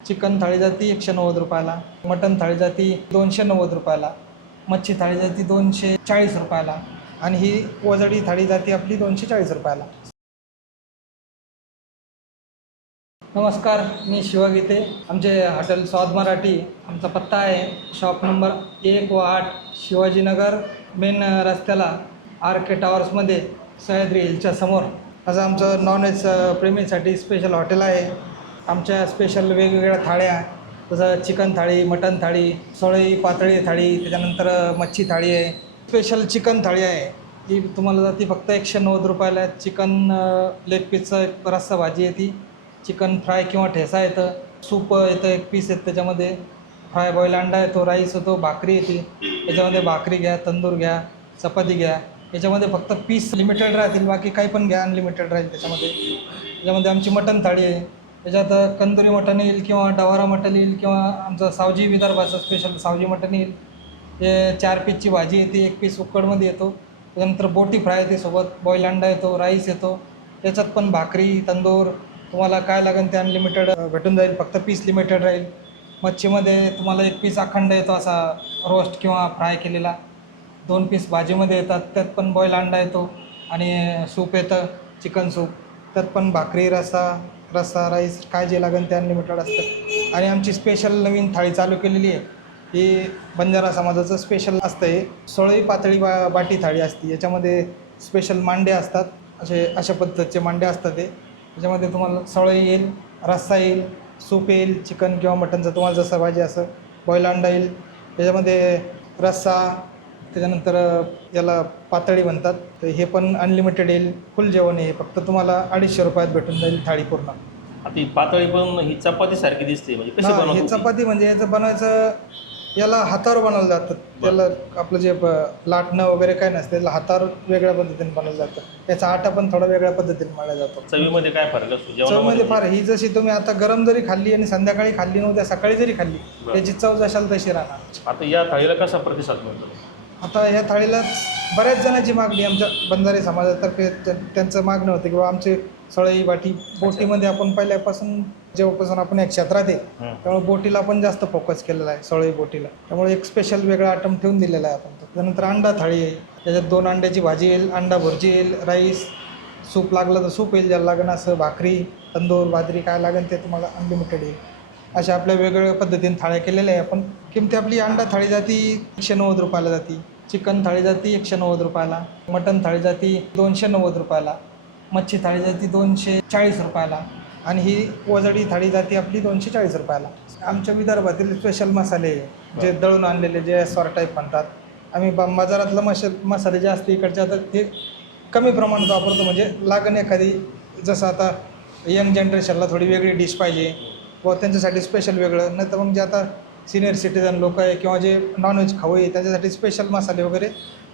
Chicken थाळी जाती एकशे नव्वद रुपयाला मटन थाळी जाती दोनशे नव्वद रुपयाला मच्छी थाळी जाती दोनशे चाळीस रुपयाला आणि ही वजडी थाळी जाती आपली दोनशे चाळीस रुपयाला. नमस्कार मी शिवा गीते आमचे हॉटेल स्वाद मराठी आमचा पत्ता आहे शॉप नंबर एक व आठ शिवाजीनगर मेन रस्त्याला आर के टावर्समध्ये सह्याद्री हिलच्या समोर. असं आमचं नॉनव्हेज प्रेमीसाठी स्पेशल हॉटेल आहे. आमच्या स्पेशल वेगवेगळ्या थाळ्या जसं चिकन थाळी मटन थाळी सोळई पातळी थाळी त्याच्यानंतर मच्छी थाळी आहे. स्पेशल चिकन थाळी आहे. ती तुम्हाला जाते फक्त एकशे नव्वद रुपयाला चिकन लेग पीसचं एक रस्सा भाजी आहे ती. चिकन फ्राय किंवा ठेसा येतं. सूप येतं एक पीस येतं त्याच्यामध्ये. फ्राय बॉईल अंडा येतो राईस होतो भाकरी येते. याच्यामध्ये भाकरी घ्या तंदूर घ्या चपाती घ्या. याच्यामध्ये फक्त पीस लिमिटेड राहतील बाकी काही पण घ्या अनलिमिटेड राहील त्याच्यामध्ये. त्याच्यामध्ये आमची मटन थाळी आहे. त्याच्यात कंदुरी मटण येईल किंवा डवारा मटण येईल किंवा आमचं सावजी विदर्भाचं स्पेशल सावजी मटण येईल. हे चार पीसची भाजी येते एक पीस उकडमध्ये येतो. त्यानंतर बोटी फ्राय येते सोबत बॉईल अंडा येतो राईस येतो. त्याच्यात पण भाकरी तंदूर तुम्हाला काय लागेल ते अनलिमिटेड भेटून जाईल फक्त पीस लिमिटेड राहील. मच्छीमध्ये तुम्हाला एक पीस अखंड येतो असा रोस्ट किंवा फ्राय केलेला. दोन पीस भाजीमध्ये येतात त्यात पण बॉईल अंडा येतो आणि सूप येतं चिकन सूप त्यात पण भाकरी रस्सा रस्सा राईस काय जे लागेल ते अनलिमिटेड असतं. आणि आमची स्पेशल नवीन थाळी चालू केलेली आहे. ही बंजारा समाजाचं स्पेशल असतं हे सोळई पातळी बा बाटी थाळी असते. याच्यामध्ये स्पेशल मांडे असतात. असे अशा पद्धतीचे मांडे असतात ते. त्याच्यामध्ये तुम्हाला सवळई येईल रस्सा येईल सूप येईल चिकन किंवा मटनचं तुम्हाला जसं पाहिजे असं. बॉईल अंडा येईल. त्याच्यामध्ये रस्सा त्याच्यानंतर याला पातळी म्हणतात. तर हे पण अनलिमिटेड येईल. फुल जेवण आहे. फक्त तुम्हाला अडीचशे रुपयात भेटून जाईल थाळी पूर्ण. आता ही पातळी पण ही चपाती सारखी दिसते. म्हणजे कशी हा, हे बनवतो? ती? चपाती म्हणजे याचं बनवायचं याला हातावर बनवलं जातं. त्याला आपलं जे ब- लाटणं वगैरे काय नसतं त्याला हातावर वेगळ्या पद्धतीने बनवलं जातं. याचा आटा पण थोडा वेगळ्या पद्धतीने मळला जातो. चवीमध्ये काय फरक असतो? चवमध्ये जेवणामध्ये फार. ही जशी तुम्ही आता गरम जरी खाल्ली आणि संध्याकाळी खाल्ली नव्हत्या सकाळी जरी खाल्ली बरं. त्याची चव जशाल तशी राहणार. आता या थाळीला कसा प्रतिसाद मिळतो? आता या थाळीला बऱ्याच जणांची मागणी आमच्या बंजारी समाजातर्फे त्या- त्यांचं मागणं होतं किंवा आमचे सळई बाटी बोटीमध्ये आपण पहिल्यापासून जेव्हापासून आपण या क्षेत्रात आहे. त्यामुळे बोटीला पण जास्त फोकस केलेला आहे सळई बोटीला त्यामुळे एक स्पेशल वेगळा आयटम ठेवून दिलेला आहे आपण तो. त्यानंतर अंडा थाळी आहे त्याच्यात दोन अंड्याची भाजी येईल अंडा भुर्जी येईल राईस सूप लागलं तर सूप येईल ज्याला लागेल असं भाकरी तंदूर बाजरी काय लागेल ते तुम्हाला अनलिमिटेड येईल अशा आपल्या वेगवेगळ्या पद्धतीने थाळ्या केलेल्या आहे. आपण किमती आपली अंडा थाळी जाती एकशे नव्वद रुपयाला जाती. चिकन थाळी जाती एकशे नव्वद रुपयाला. मटन थाळी जाती दोनशे नव्वद रुपयाला. मच्छी थाळी जाती दोनशे चाळीस रुपयाला. आणि ही वजडी थाळी जाती आपली दोनशे चाळीस रुपयाला. आमच्या विदर्भातील स्पेशल मसाले जे दळून आणलेले जे सॉर टाईप म्हणतात. आम्ही बा बाजारातलं मश मसाले जे असते इकडच्या तर ते कमी प्रमाणात वापरतो. म्हणजे लागण एखादी जसं आता यंग जनरेशनला थोडी वेगळी डिश पाहिजे. व त्यांच्यासाठी स्पेशल वेगळं. नाही तर मग जे आता सिनियर सिटीजन लोक आहे किंवा जे नॉनव्हेज खाऊ आहे त्याच्यासाठी स्पेशल मसाले वगैरे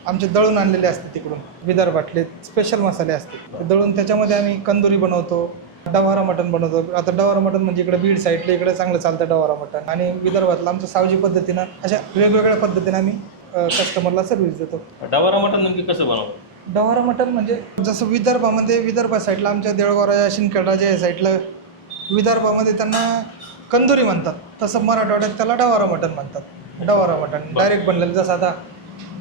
आमचे दळून आणलेले असते तिकडून. विदर्भातले स्पेशल मसाले असते. ते दळून त्याच्यामध्ये आम्ही कंदुरी बनवतो डवारा मटण बनवतो. आता डवारा मटण म्हणजे इकडे बीड साईडला इकडे चांगलं चालतं डवारा मटण. आणि विदर्भातलं आमचं सावजी पद्धतीनं अशा वेगवेगळ्या पद्धतीने आम्ही कस्टमरला सर्व्हिस देतो. डवारा मटण नेमकी कसं बनवतो डवारा मटण म्हणजे जसं विदर्भामध्ये विदर्भा साईडला आमच्या देऊळगाव राजा शिंदखेडराजा या साईडला विदर्भामध्ये त्यांना कंदुरी म्हणतात. तसं मराठवाड्यात त्याला डवारा मटण म्हणतात. डवारा मटण. डायरेक्ट बनलेलं जसं आता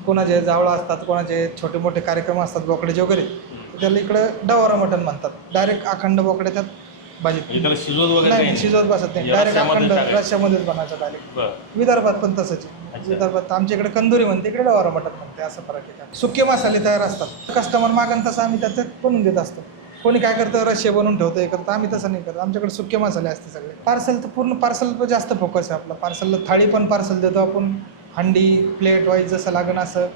कोणाचे जावळा असतात कोणाचे छोटे मोठे कार्यक्रम असतात बोकड्याचे वगैरे त्याला इकडं डवारा मटण म्हणतात. डायरेक्ट अखंड बोकड्या त्यात भाजीत म्हणजे नाही शिजवत बसत नाही. डायरेक्ट अखंड टाकायचं. रश्श्यामध्येच बनायचं डायरेक्ट विदर्भात पण तसंच. विदर्भात आमच्या इकडे कंदुरी म्हणते इकडे डवारा मटण म्हणते असं फरक आहे का सुके मसाले तयार असतात. कस्टमर मागन तसं आम्ही त्याच्यात बनवून देत असतो. कोणी काय करतं रस्से बनवून ठेवतं हे करतं आम्ही तसं नाही करत. आमच्याकडे सुके मसाले असते सगळे. पार्सल तर पूर्ण पार्सल जास्त फोकस आहे आपला. पार्सलला थाळी पण पार्सल देतो आपण. हंडी प्लेट वाईज जसं लागण असं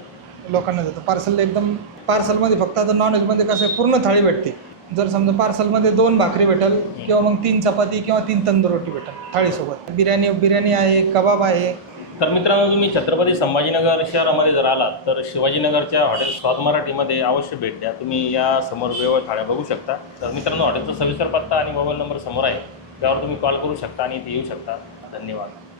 लोकांना देतो. पार्सल एकदम पार्सलमध्ये फक्त आता नॉनव्हेजमध्ये कसं आहे पूर्ण थाळी भेटते. जर समजा पार्सलमध्ये दोन भाकरी भेटेल किंवा मग तीन चपाती किंवा तीन तंदूर रोटी भेटेल थाळीसोबत. बिर्याणी बिर्याणी आहे कबाब आहे तर मित्रांनो तुम्ही छत्रपती संभाजीनगर शहरामध्ये जर आलात तर शिवाजीनगरच्या हॉटेल स्वाद मराठीमध्ये अवश्य भेट द्या. तुम्ही या समोर वेळ थाळ्या बघू शकता. तर मित्रांनो हॉटेलचा सविस्तर पत्ता आणि मोबाईल नंबर समोर आहे. त्यावर तुम्ही कॉल करू शकता आणि इथे येऊ शकता. धन्यवाद.